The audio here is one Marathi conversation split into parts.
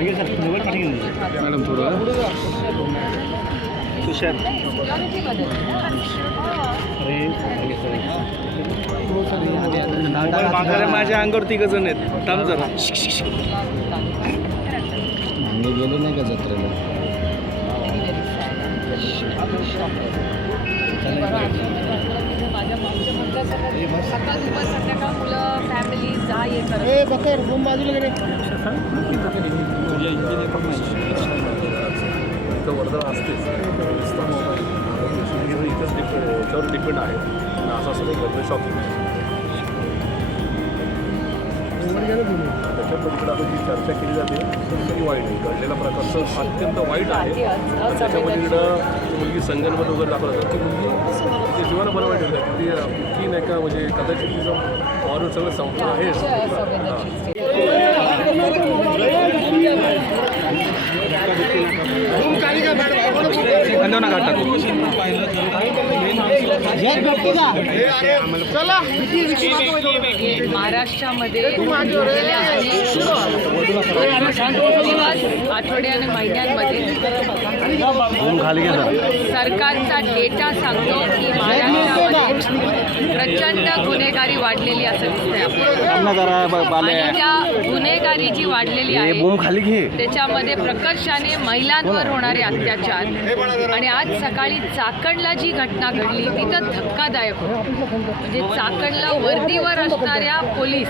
मॅडम थोडं. तुषार. अरे माझ्या अंगावर तिघ जण आहेत. थांब जरा. मी गेलो नाही का जत्रेला? सकाळ दुपार संध्याकाळ मुलं फॅमिली जा ये करत बकर बोंब बाजूला गेले इथं वर्धन असतेच इथंच डिपेंड याच्यावर आहे आणि असं असं काही चर्चा केली जाते ती वाईट आहे. घडलेला प्रकारचं अत्यंत वाईट आहे. आणि त्याच्या पलीकडं मुलगी संगणमत वगैरे दाखवलं जातं ती मुलगी जीवाला बरं वाईट होतं ती इतकी नाही का म्हणजे कदाचित तिचं ऑर्डर सगळं संपलं आहे. नका महाराष्ट्रामध्ये गेल्या अनेक दिवस आठवडे आणि महिन्यांमध्ये सरकारचा डेटा सांगतो की महाराष्ट्रामध्ये प्रचंड गुन्हेगारी वाढलेली असं आणि त्या गुन्हेगारी जी वाढलेली आहे त्याच्यामध्ये प्रकर्षाने महिलांवर होणारे अत्याचार. आणि आज सकाळी चाकणला जी घटना घडली ती तर धक्कादायक म्हणजे चाकणला वर्दीवर असणाऱ्या पोलीस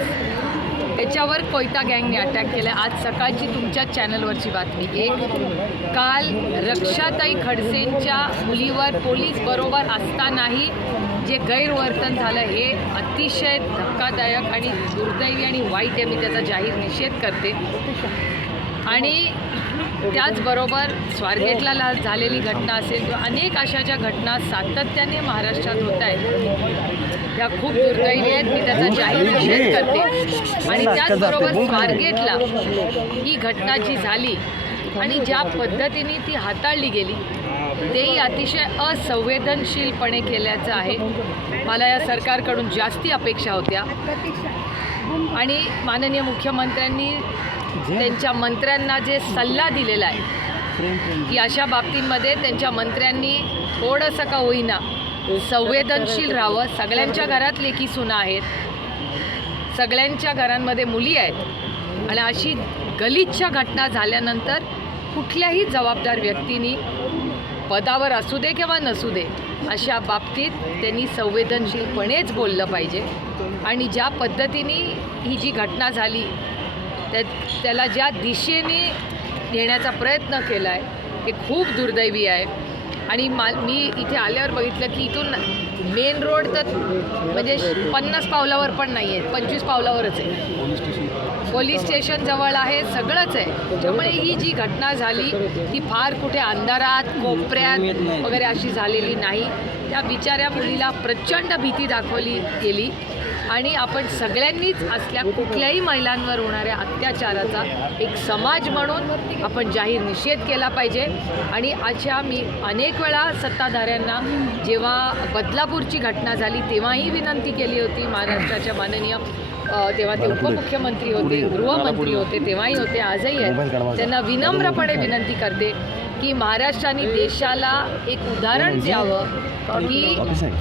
त्याच्यावर कोयता गँगने अटॅक केला. आज सकाळची तुमच्या चॅनलवरची बातमी. एक काल रक्षाताई खडसेंच्या मुलीवर पोलीस बरोबर असतानाही जे गैरवर्तन झालं हे अतिशय धक्कादायक आणि दुर्दैवी आणि वाईट आहे. मी त्याचा जाहीर निषेध करते. आणि त्याचबरोबर स्वारगेटला झालेली घटना असेल किंवा अनेक अशा ज्या घटना सातत्याने महाराष्ट्रात होत आहेत त्या खूप दुर्दैवी आहेत मी त्याचा जाहीर निषेध करते. आणि त्याचबरोबर स्वारगेटला ही घटना जी झाली आणि ज्या पद्धतीने ती हाताळली गेली तेही अतिशय असंवेदनशीलपणे केल्याचं आहे. मला या सरकारकडून जास्ती अपेक्षा होत्या. आणि माननीय मुख्यमंत्र्यांनी त्यांच्या मंत्र्यांना जे सल्ला दिलेला आहे की अशा बाबतींमध्ये त्यांच्या मंत्र्यांनी थोडंसं का होईना संवेदनशील राहावं. सगळ्यांच्या घरात लेखी सुना आहेत. सगळ्यांच्या घरांमध्ये मुली आहेत. आणि अशी गलिच्छ घटना झाल्यानंतर कुठल्याही जबाबदार व्यक्तीनी पदावर असू दे किंवा नसू दे अशा बाबतीत त्यांनी संवेदनशीलपणेच बोललं पाहिजे. आणि ज्या पद्धतीने ही जी घटना झाली त्या त्याला ज्या दिशेने नेण्याचा प्रयत्न केला आहे हे खूप दुर्दैवी आहे. आणि मा मी इथे आल्यावर बघितलं की इथून मेन रोड तर म्हणजे पन्नास पावलावर पण नाही आहे पंचवीस पावलावरच आहे. पोलीस स्टेशन जवळ आहे सगळंच आहे. त्यामुळे ही जी घटना झाली ती फार कुठे अंधारात कोपऱ्यात वगैरे अशी झालेली नाही. त्या बिचाऱ्या मुलीला प्रचंड भीती दाखवली गेली. आणि आपण सगळ्यांनीच असल्या कुठल्याही महिलांवर होणाऱ्या अत्याचाराचा एक समाज म्हणून आपण जाहीर निषेध केला पाहिजे. आणि अशा मी अनेक वेळा सत्ताधाऱ्यांना जेव्हा बदलापूरची घटना झाली तेव्हाही विनंती केली होती महाराष्ट्राच्या माननीय तेव्हा ते उपमुख्यमंत्री होते गृहमंत्री होते तेव्हाही होते आजही आहेत. त्यांना विनम्रपणे विनंती करते. की महाराष्ट्राने देशाला एक उदाहरण द्यावं. की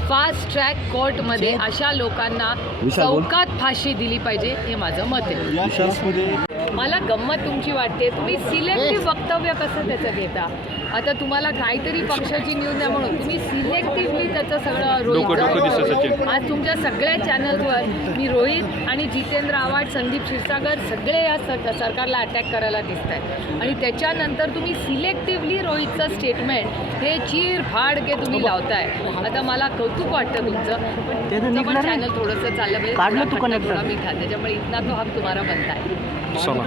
फास्ट ट्रॅक कोर्टमध्ये अशा लोकांना चौकात फाशी दिली पाहिजे हे माझं मत आहे. मला गंमत तुमची वाटते. तुम्ही सिलेक्टिव्ह वक्तव्य कसं त्याचं घेता? आता तुम्हाला काहीतरी पक्षाची न्यूज आहे म्हणून. तुम्ही सिलेक्टिव्हली त्याचं सगळं रोहित. आज तुमच्या सगळ्या चॅनलवर मी रोहित आणि जितेंद्र आव्हाड संदीप क्षीरसागर सगळे या सर सरकारला अटॅक करायला दिसत आहेत आणि त्याच्यानंतर तुम्ही सिलेक्टिव्हली रोहितचं स्टेटमेंट हे चीर फाड के तुम्ही लावताय. आता मला कौतुक वाटतं तुमचं पण तुमचं पण चॅनल थोडंसं चाललं पाहिजे. काढलं तू थोडा खड्डा, connector. थोडा मिठा त्याच्यामुळे इतना तो हक तुम्हाला बनता है चला.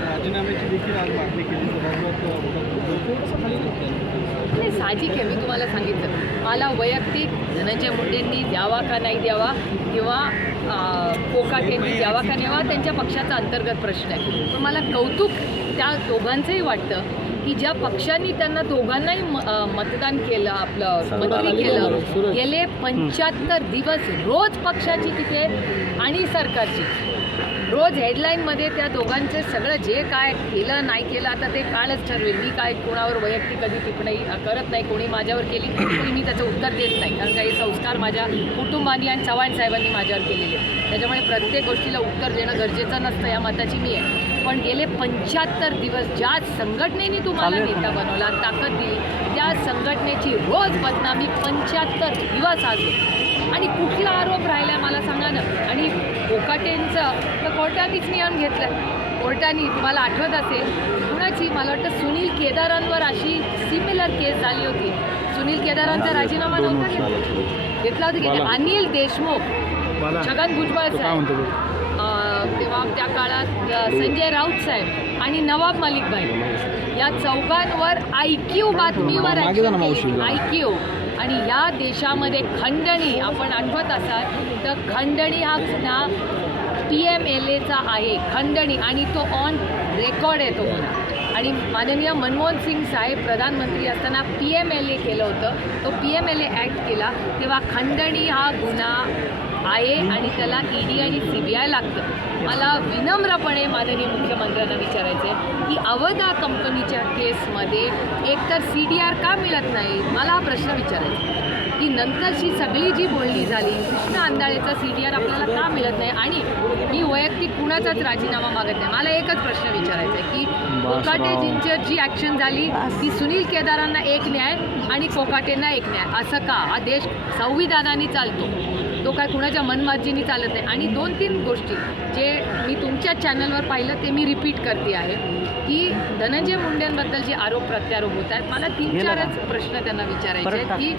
राजीनाम्याची देखील आज मागणी केली. नाही साहजिक आहे मी तुम्हाला सांगितलं. मला वैयक्तिक धनंजय मुंडेंनी द्यावा का नाही द्यावा किंवा अं, कोकाटेंनी द्यावा का द्यावा त्यांच्या पक्षाचा अंतर्गत प्रश्न आहे. पण मला कौतुक त्या दोघांचंही वाटतं की ज्या पक्षांनी त्यांना दोघांनाही मतदान केलं आपलं मंत्री केलं गेले पंच्याहत्तर दिवस रोज पक्षाची तिथे आणि सरकारची. रोज हेडलाईनमध्ये त्या दोघांचं सगळं जे काय केलं नाही केलं आता ते कालच ठरवेल मी काय कोणावर वैयक्तिक कधी टिप्पणी करत नाही कोणी माझ्यावर केली तरी मी त्याचं उत्तर देत नाही कारण काही संस्कार माझ्या कुटुंबानी आणि चव्हाण साहेबांनी माझ्यावर केलेले. त्याच्यामुळे प्रत्येक गोष्टीला उत्तर देणं गरजेचं नसतं या मताची मी आहे पण गेले पंच्याहत्तर दिवस ज्या संघटनेने तुम्हाला नेता बनवला ताकद दिली त्या संघटनेची रोज बदनामी पंच्याहत्तर दिवस आज. आणि कुठला आरोप राहिला मला सांगा ना आणि कोकाटेंचं तर कोर्टानेच नियम घेतला. कोर्टाने तुम्हाला आठवत असेल कुणाची? मला वाटतं सुनील केदारांवर अशी सिमिलर केस झाली होती. सुनील केदारांचा राजीनामा नव्हता घेतला. होता की? अनिल देशमुख. छगन भुजबळ साहेब. तेव्हा त्या काळात संजय राऊत साहेब आणि नवाब मलिक भाई या चौघांवर आय क्यू बातमीवर आय क्यू. आणि या देशामध्ये खंडणी आपण आठवत असाल तर खंडणी हा गुन्हा पी एम एल एचा आहे खंडणी. आणि तो ऑन रेकॉर्ड आहे तो. गुन्हा आणि माननीय मनमोहन सिंग साहेब प्रधानमंत्री असताना पी एम एल ए केलं होतं. तो P M L A act केला. तेव्हा खंडणी हा गुन्हा आहे आणि त्याला ई डी आणि सी बी आय लागतं. मला विनम्रपणे माननीय मुख्यमंत्र्यांना विचारायचं आहे की अवधा कंपनीच्या केसमध्ये एकतर सी डी आर का मिळत नाही? मला हा प्रश्न विचारायचा. की नंतरची सगळी जी बोलणी झाली कृष्ण आंदाळेचा सी डी आर आपल्याला का मिळत नाही? आणि मी वैयक्तिक कुणाचाच राजीनामा मागत नाही. मला एकच प्रश्न विचारायचा आहे की कोकाटेजींची जी ॲक्शन झाली ती सुनील केदारांना एक न्याय आणि कोकाटेंना एक न्याय? असं का? हा देश संविधानाने चालतो. तो काय कुणाच्या मनमार्जीनी चालत नाही. आणि दोन तीन गोष्टी जे मी तुमच्या चॅनलवर पाहिलं ते मी रिपीट करते आहे. की धनंजय मुंडेंबद्दल जे आरोप प्रत्यारोप होत आहेत मला तीन चारच प्रश्न त्यांना विचारायचे आहेत की